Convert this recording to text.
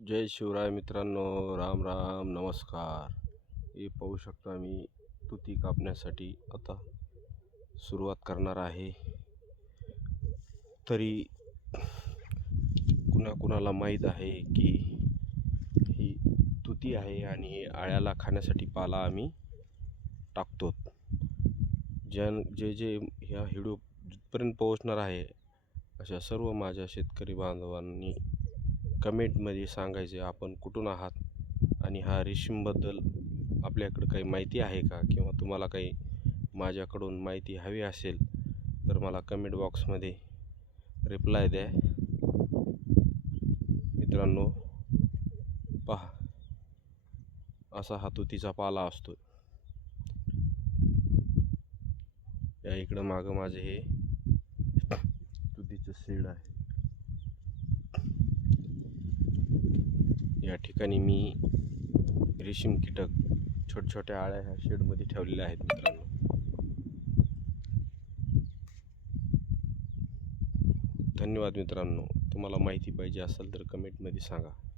जय शिवराय मित्रांनो राम राम नमस्कार. हे पाहू शकता मी तुती कापण्यासाठी आता सुरुवात करणार आहे. तरी कुणाकुणाला माहीत आहे की ही तुती आहे आणि ही आळ्याला खाण्यासाठी पाला आम्ही टाकतो ज्या जे जे ह्या हिडू जिथपर्यंत पोहोचणार आहे अशा सर्व माझ्या शेतकरी बांधवांनी कमेंटमध्ये सांगायचे आपण कुठून आहात आणि हा रेशीमबद्दल आपल्याकडं काही माहिती आहे का? किंवा तुम्हाला काही माझ्याकडून माहिती हवी असेल तर मला कमेंट बॉक्समध्ये रिप्लाय द्या. मित्रांनो पहा असा हा तुतीचा पाला असतो या इकडं मागं माझे हे तुतीचं सीड आहे. या ठिकाणी मी रेशीम कीटक छोट्या छोट्या आळ्या ह्या शेडमध्ये ठेवलेल्या आहेत मित्रांनो. धन्यवाद मित्रांनो. तुम्हाला माहिती पाहिजे असेल तर कमेंटमध्ये सांगा.